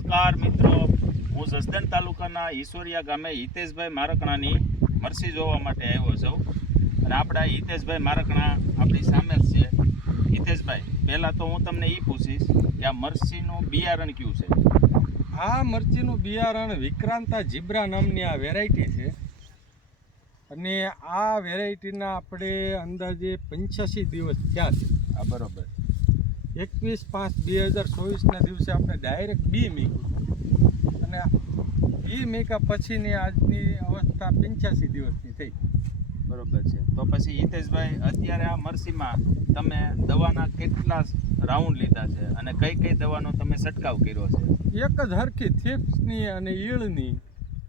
નમસ્કાર મિત્રો. હું જસદણ તાલુકાના ઈશ્વરિયા ગામે હિતેશભાઈ મારકણાની મરસી જોવા માટે આવ્યો છું. અને આપણા હિતેશભાઈ મારકણા આપણી સામે જ છે. હિતેશભાઈ પહેલાં તો હું તમને એ પૂછીશ કે આ મરસીનું બિયારણ કયું છે? આ મરચીનું બિયારણ વિક્રાંતા જીબ્રા નામની આ વેરાયટી છે. અને આ વેરાયટીના આપણે અંદાજે પંચ્યાસી દિવસ થયા છે. આ બરોબર. એકવીસ પાંચ બે હજાર ચોવીસના દિવસે આપણે ડાયરેક્ટ બી મીક્યું અને બી મીકા પછીની આજની અવસ્થા પંચ્યાસી દિવસની થઈ. બરોબર છે. તો પછી હિતેશભાઈ અત્યારે આ મરસીમાં તમે દવાના કેટલા રાઉન્ડ લીધા છે અને કઈ કઈ દવાનો તમે છંટકાવ કર્યો છે? એક જ હરખી થીપ્સની અને ઈળની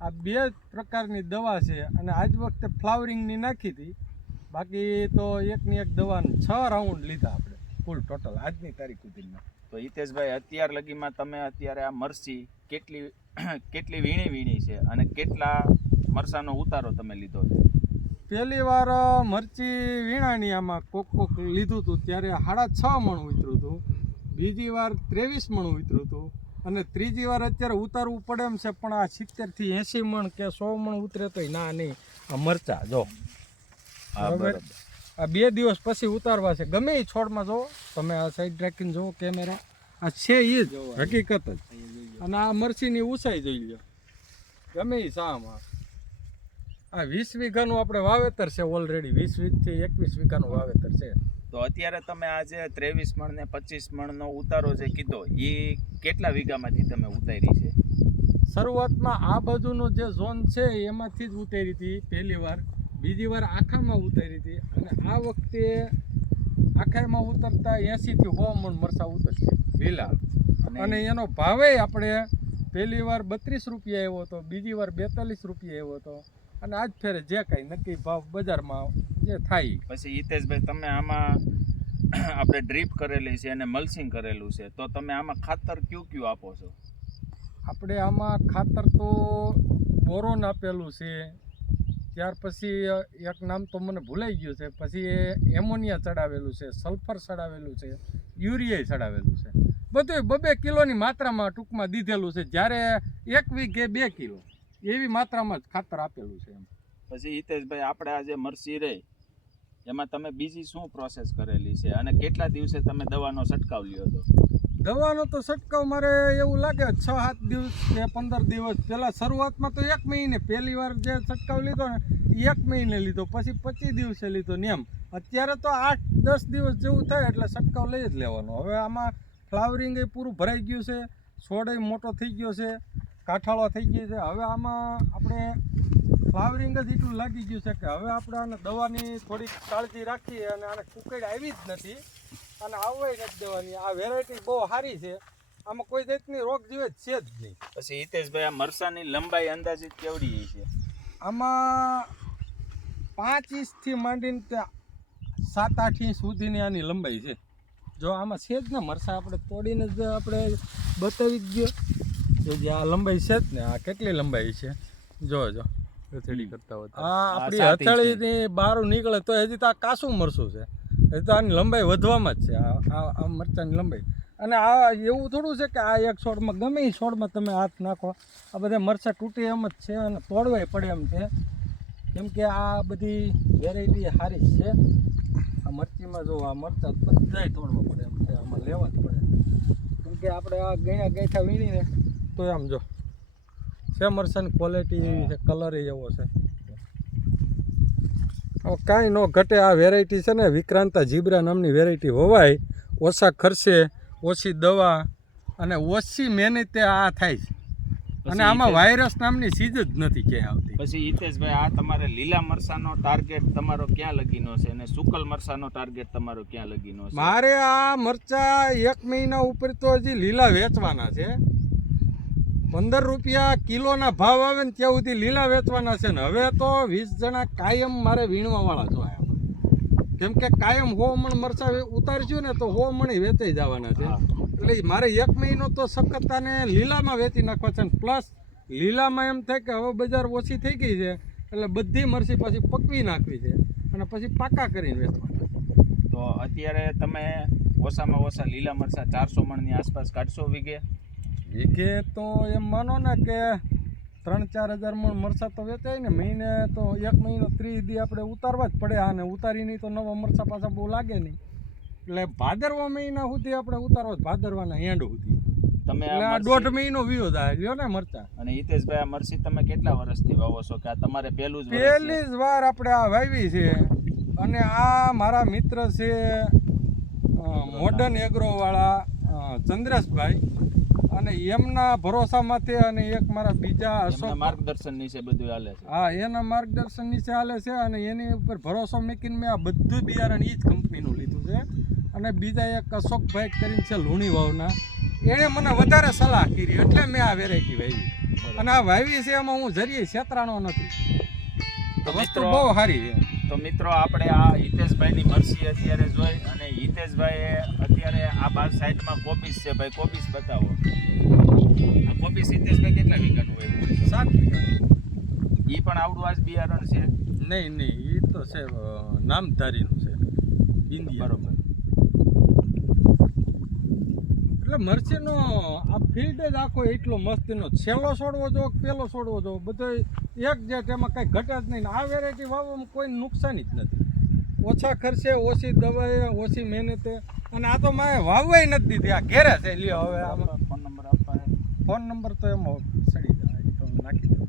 આ બે પ્રકારની દવા છે અને આજ વખતે ફ્લાવરિંગની નાખી હતી. બાકી તો એકની એક દવાના છ રાઉન્ડ લીધા આપણે. ફૂલ ટોટલ આજની તારીખ સુધીમાં. તો હિતેશભાઈ અત્યાર લગીમાં તમે અત્યારે આ મરસી કેટલી કેટલી વીણી વીણી છે અને કેટલા મરસાનો ઉતારો તમે લીધો છે? પહેલી વાર મરચી વીણાની આમાં કોક કોક લીધું હતું ત્યારે સાડા છ મણ ઉતર્યું હતું બીજી વાર ત્રેવીસ મણ ઉતર્યું હતું અને ત્રીજી વાર અત્યારે ઉતારવું પડે એમ છે પણ આ સિત્તેરથી એંસી મણ કે સો મણ ઉતરે તો ના નહીં. આ મરચા જો. બરાબર. આ બે દિવસ પછી ઉતારવા છે. ગમે એ છોડમાં જુઓ. તમે આ સાઈડ ટ્રેકિંગ જુઓ કેમેરા આ છે એ જ હકીકત જ. અને આ મરસીની ઊંચાઈ જોઈ લો ગમે એ સામાં આ. વીસ વીઘાનું આપણે વાવેતર છે ઓલરેડી વીસ વીસથી એકવીસ વીઘાનું વાવેતર છે. તો અત્યારે તમે આ જે ત્રેવીસ મણ ને પચીસ મણનો ઉતારો જે કીધો એ કેટલા વીઘામાંથી તમે ઉતારી છે? શરૂઆતમાં આ બાજુનો જે ઝોન છે એમાંથી જ ઉતારી હતી પહેલી વાર. બીજી વાર આખામાં ઉતારી હતી અને આ વખતે આખામાં ઉતરતા એંસીથી સો મણ મરસા ઉતરશે. લીલા. અને એનો ભાવે આપણે પહેલી વાર બત્રીસ રૂપિયા આવ્યો હતો બીજી વાર બેતાલીસ રૂપિયા આવ્યો હતો. અને આજ ફેરે જે કાંઈ નક્કી ભાવ બજારમાં જે થાય. પછી હિતેશભાઈ તમે આમાં આપણે ડ્રીપ કરેલી છે અને મલ્સિંગ કરેલું છે તો તમે આમાં ખાતર કયું કયું આપો છો? આપણે આમાં ખાતર તો બોરોન આપેલું છે ત્યાર પછી એક નામ તો મને ભૂલાઈ ગયું છે. પછી એ એમોનિયા ચડાવેલું છે, સલ્ફર ચડાવેલું છે, યુરિયા ચડાવેલું છે. બધું બબે કિલોની માત્રામાં ટૂંકમાં દીધેલું છે. જ્યારે એક વીઘે બે કિલો. એવી માત્રામાં જ ખાતર આપેલું છે એમ. પછી હિતેશભાઈ, આપણે આજે મરસી રે એમાં તમે બીજી શું પ્રોસેસ કરેલી છે? અને કેટલા દિવસે તમે દવાનો છંટકાવ લ્યો હતો દવાનો તો છંટકાવ મારે એવું લાગે છ, સાત દિવસ કે પંદર દિવસ. પહેલાં શરૂઆતમાં તો એક મહિને, પહેલી વાર જે છંટકાવ લીધો ને એક મહિને લીધો, પછી પચીસ દિવસે લીધો ને એમ. અત્યારે તો આઠ, દસ દિવસ જેવું થાય એટલે છંટકાવ લઈ જ લેવાનો. હવે આમાં ફ્લાવરિંગ એ પૂરું ભરાઈ ગયું છે, છોડ મોટો થઈ ગયો છે, કાંઠાળો થઈ ગયો છે. હવે આમાં આપણે ફ્લાવરિંગ જ એટલું લાગી ગયું છે કે હવે આપણે આને દવાની થોડીક કાળજી રાખીએ અને આને કુકડ આવી જ નથી. અને આવવાય નથી દેવાની. આ વેરાયટી બહુ સારી છે. આમાં કોઈ જાતની રોગ જીવે છે જ નહીં. પછી હિતેશભાઈ આ મરસાની લંબાઈ અંદાજિત કેવડી છે? આમાં પાંચ ઇંચથી માંડીને ત્યાં સાત આઠ ઇંચ સુધીની આની લંબાઈ છે. જો આમાં છે જ ને મરસા આપણે તોડીને જ આપણે બતાવી જ ગયો. જો જે આ લંબાઈ છે જ ને આ કેટલી લંબાઈ છે? જો જો. હથેળી કરતા હોય આ આપણી હથેળીની બહાર નીકળે તો હજી તો આ કાસું મરસું છે. હજી તો આની લંબાઈ વધવામાં જ છે, આ આ મરચાની લંબાઈ. અને આ એવું થોડું છે કે આ એક છોડમાં, ગમે એ છોડમાં તમે હાથ નાખો, આ બધા મરચાં તૂટે એમ જ છે અને તોડવાય પડે એમ છે. કેમ કે આ બધી વેરાયટી સારી છે. આ મરચીમાં જો આ મરચાં બધાય તોડવા પડે એમ છે, આમાં લેવા જ પડે. કેમ કે આપણે આ ગણ્યા ગેઠા વીણીને, તો આમ જો, છે મરચાંની ક્વોલિટી એવી છે કલર એવો છે. કાંઈ ન ઘટે આ વેરાયટી છે ને વિક્રાંતા જીબ્રા નામની વેરાયટી હોવાય ઓછા ખર્ચે ઓછી દવા અને ઓછી મહેનતે આ થાય છે. અને આમાં વાયરસ નામની ચીજ જ નથી ક્યાંય આવતી. પછી હિતેશભાઈ આ તમારે લીલા મરસાનો ટાર્ગેટ તમારો ક્યાં લગીનો છે અને સુકલ મરસાનો ટાર્ગેટ તમારો ક્યાં લગીનો છે? મારે આ મરચા એક મહિના ઉપર તો હજી લીલા વેચવાના છે. પંદર રૂપિયા કિલોના ભાવ આવે ને ત્યાં સુધી લીલા વેચવાના છે ને. હવે તો વીસ જણા કાયમ મારે વીણવા વાળા જોયા કેમ કે કાયમ હો મણ મરચા ને તો હો મણી વેચાઈ જવાના છે. એટલે મારે એક મહિનો તો સખતાને લીલામાં વેચી નાખવા છે ને. પ્લસ લીલામાં એમ થાય કે હવે બજાર ઓછી થઈ ગઈ છે, એટલે બધી મરચી પછી પકવી નાખવી છે અને પછી પાકા કરીને વેચવાના તો અત્યારે તમે ઓછામાં ઓછા લીલા મરસા ચારસો મણની આસપાસ કાઢશો વીઘે? વીઘે તો એમ માનો ને કે ત્રણ ચાર હજાર મણ મરસા તો વેચાય ને મહિને તો એક મહિનો ત્રીસ દી આપણે ઉતારવા જ પડે આને. ઉતારી નહીં તો નવા મરસા પાછા બહુ લાગે નહીં. એટલે ભાદરવા મહિના સુધી આપણે ઉતારવા ભાદરવાના એન્ડ સુધી. તમે આ દોઢ મહિનો વિયો થાય લ્યો ને મરચા. અને હિતેશભાઈ આ મરસી તમે કેટલા વર્ષથી વાવો છો? કે આ તમારે પહેલું જ પહેલી જ વાર આપણે આ વાવી છે. અને આ મારા મિત્ર છે મોડર્ન એગ્રોવાળા વાળા ચંદ્રેશભાઈ. અને એમના ભરોસામાંથી અને એક મારા બીજા અશોક માર્ગદર્શન નીચે બધું હાલે છે. હા એના માર્ગદર્શન નીચે હાલે છે અને એની ઉપર ભરોસો મૂકીને મેં આ બધું બિયારણ એ જ કંપનીનું લીધું છે. અને બીજા એક અશોકભાઈ કરીને છે લુણી વાવના. એણે મને વધારે સલાહ કરી એટલે મેં આ વેરાયટી વાવી. અને આ વાવી છે એમાં હું જરીએ છેતરાણો નથી. તો વસ્તુ બહુ સારી છે. તો મિત્રો આપણે આ હિતેશભાઈની મરસી અત્યારે જોઈ અને હિતેશભાઈએ અત્યારે આ બાર સાઈડમાં કોબીસ છે ભાઈ કોબીસ બતાવો. આ કોબીસ હિતેશભાઈ કેટલા વીઘાનું હોય? સાત વીઘા. એ પણ આવડું આજ બિયારણ છે? નહીં નહીં એ તો છે નામધારીનું છે. ઇન્ડિયા બરોબર. એટલે મરચીનો આ ફિલ્ડ જ આખો એટલો મસ્તીનો છેલ્લો છોડવો જો પેલો છોડવો જો બધો એક જેટ એમાં કાંઈ ઘટે જ નહીં. આ વેરાયટી વાવવામાં કોઈ નુકસાની જ નથી. ઓછા ખર્ચે ઓછી દવાએ ઓછી મહેનતે. અને આ તો મારે વાવવાય નથી દીધી. આ ઘેરે છે. લ્યો હવે આમાં ફોન નંબર આપવા ફોન નંબર તો એમાં સડી જાય. તો નાખી દઉં